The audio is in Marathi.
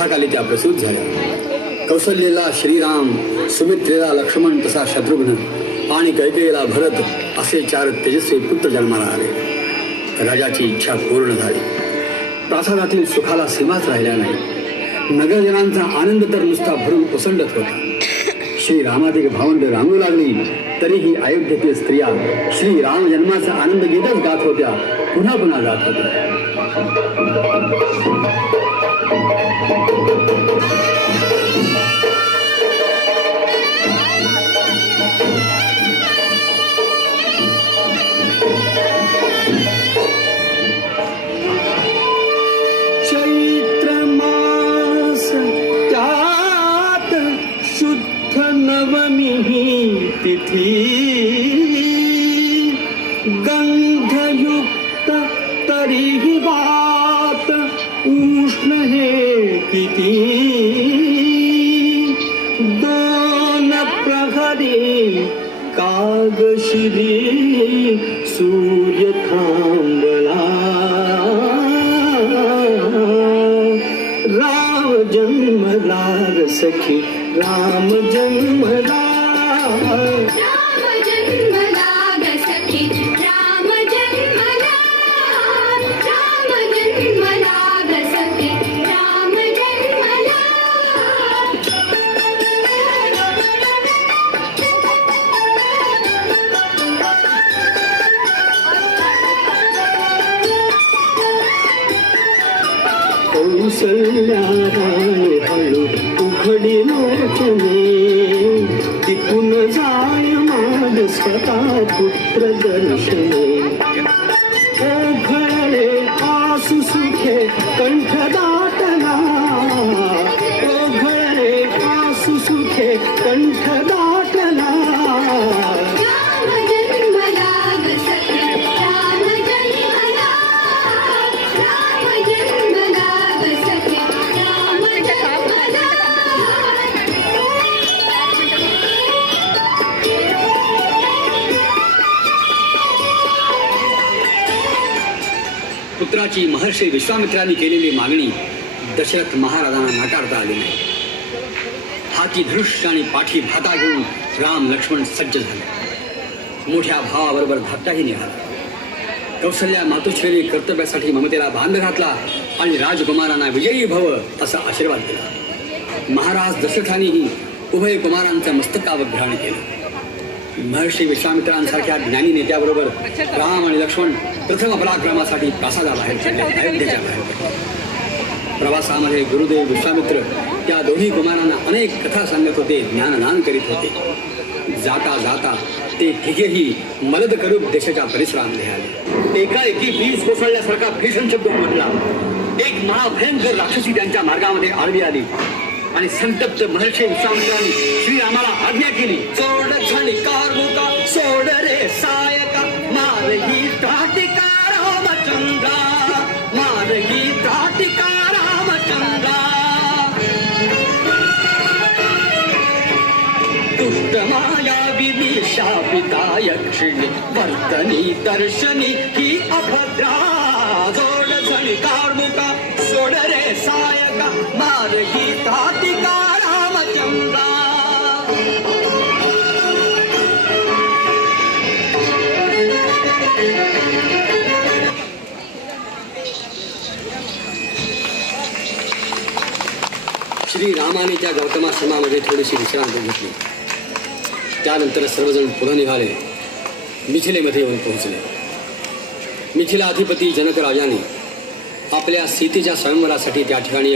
यथाकाली त्या प्रसूत झाल्या. कौशल्येला श्रीराम सुमित्रेला लक्ष्मण तसा शत्रुघ्न आणि कैकेयीला भरत असे चार तेजस्वी पुत्र जन्माला आले. राजाची इच्छा पूर्ण झाली. प्रासादातील सुखाला सीमाच राहिल्या नाही नगरजनांचा आनंद तर नुसता भरून उसंडत होता. श्री रामाधिक भावंड रांगू लागली तरीही अयोध्येतील स्त्रिया श्री राम जन्माचा आनंद घेतच गात होत्या पुन्हा पुन्हा गात होत्या. शुद्ध नवमी तिथी. गंधयुक्त तरीही वात उष्ण हे किती. दोन प्रहरी कागशिरी सूर्य थांबला. राव जन्मला सखी राम जन्मला. राम जन्मला ग सखी राम जन्मला. राम जन्मला ग सखी राम जन्मला. कौसल्या राणी हळू उघडी लोचने टिकून जाय माग स्वतः पुत्र दर्शने ओघळे आसु सुखे कंठ पुत्राची महर्षी विश्वामित्रांनी केलेली मागणी दशरथ महाराजांना नाकारता आली नाही. हाती धनुष्य आणि पाठी भाता घेऊन राम लक्ष्मण सज्ज झाले. मोठ्या भावाबरोबर धाकटाही निघाला. कौशल्या मातोश्रीने कर्तव्यासाठी ममतेला बांध घातला आणि राजकुमारांना विजयी भव असा आशीर्वाद दिला. महाराज दशरथानेही उभय कुमारांचं मस्तकावर ग्रहण केलं. महर्षी विश्वामित्रांसारख्या ज्ञानी नेत्याबरोबर राम आणि लक्ष्मण प्रथम पराक्रमासाठी प्रासादाबाहेर पडले अयोध्येच्या बाहेर पडले प्रवासामध्ये गुरुदेव विश्वामित्र त्या दोन्ही कुमारांना अनेक कथा सांगत होते ज्ञानदान करीत होते. जाता जाता ते तिघेही मदत करून देशाच्या परिसरामध्ये आले एकाएकी वीज कोसळल्यासारखा भीषण शब्द म्हटला एक महाभयंकर राक्षसी त्यांच्या मार्गामध्ये आडवी आली आणि संतप्त महर्षी विश्वामित्रांनी श्रीरामाला आज्ञा केली. शापिता यक्षिणी वर्तनी दर्शनी ही अभद्रा। जोड झणी मुका सोड रे सायका मारही त्राटिका रामचंद्रा। श्री रामाने त्या गौतमाश्रमामध्ये थोडीशी विश्रांती घेतली. त्यानंतर सर्वजण पुन्हा निघाले. मिथिलेमध्ये येऊन पोहोचले. मिथिला अधिपती जनक राजाने आपल्या सीतेच्या स्वयंवरासाठी त्या ठिकाणी